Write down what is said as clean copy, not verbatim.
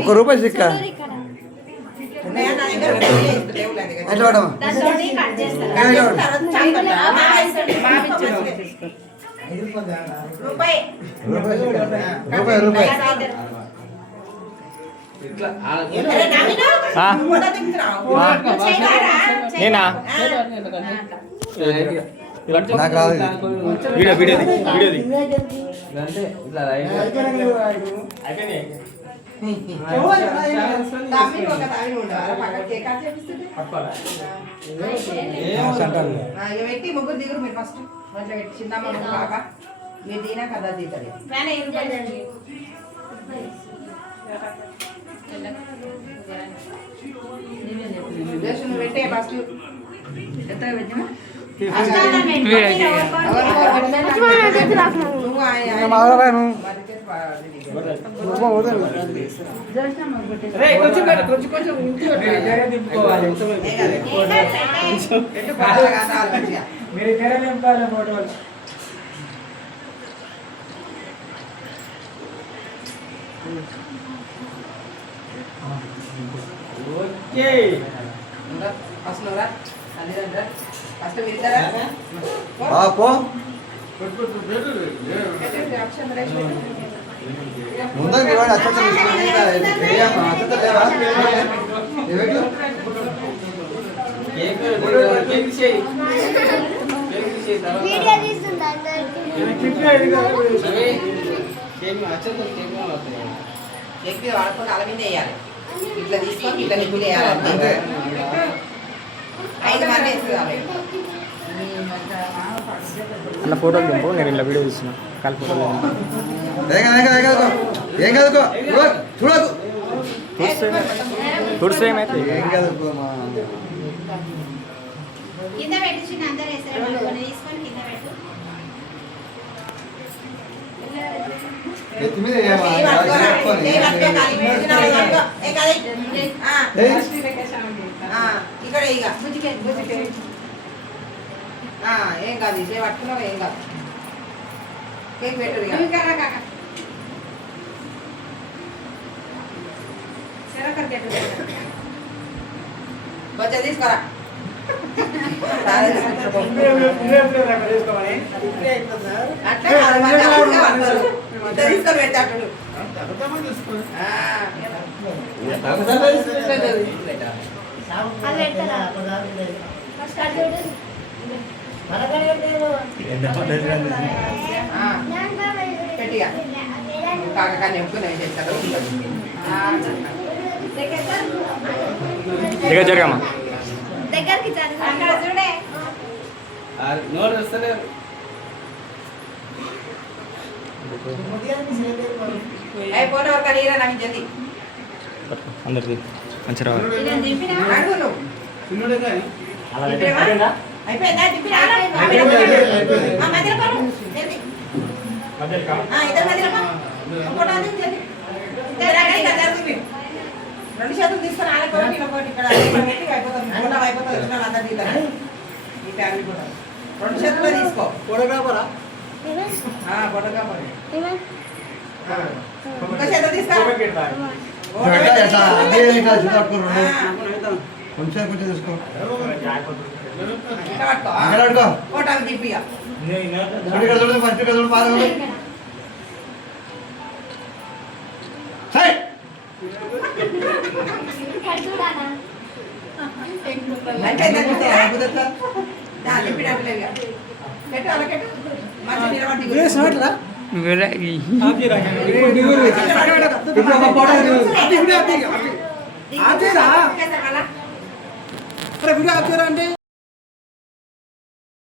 ఒక రూపాయి చిక్క ఎట్లా రూపాయి రూపాయి నేనా నాకు రాదు వీడియో వీడియోది వీడియోది పెట్టి ముగ్గురు దిగురు మీరు ఫస్ట్ మంచిగా పెట్టి చిన్నమ్మ పాప మీరు దీనా కదా దిగుతుంది నువ్వు పెట్టే ఫస్ట్ ఎంత పెట్టినా ముందరికి వాడుకుంటే అల మీద వేయాలి ఇట్లా తీసుకొని ఇట్లా నిప్పులు వేయాలి 5 మంది వేస్తుంది అన్న ఫోటోలు దింపు నేను ఇలా వీడియో తీస్తున్నా కాల్ ఫోటోలు ఏం కాదు చూడకు తుడిస్తే ఏమైతే ఏం కాదు కింద పెట్టించిన అందరూ వేసారు తీసుకొని కింద పెట్టు ఎత్తి మీద ఇక్కడ ఇక ఏం కాదు ఇదే పట్టుకున్నావు ఏం కాదు కేక్ పెట్టు కొంచెం తీసుకోరా తీసుకొని పెట్టాడు పెట్టిగా కాకకాన్ని ఎప్పుకున్నాయి చేస్తాడు దగ్గర జరగమ్మా దగ్గరికి చూడే నోరు వస్తలే అయిపోయిన ఒక నీరా నమ్మి జల్ది అందరికి మంచి రావాలి అయిపోయిందా రెండు చేతులు తీసుకొని ఆడుకోండి ఇక్కడ అయిపోతుంది అందరు ఈ ఫ్యామిలీ కూడా 2 చేతుల్లో తీసుకో ఫోటోగ్రాఫర్ ఒక చేతులు తీసుకో కొంచెం కొంచెం తీసుకో ఫోటో దిప్పిగా చూడు మంచిగా చూడు బాగా పెట్టాలి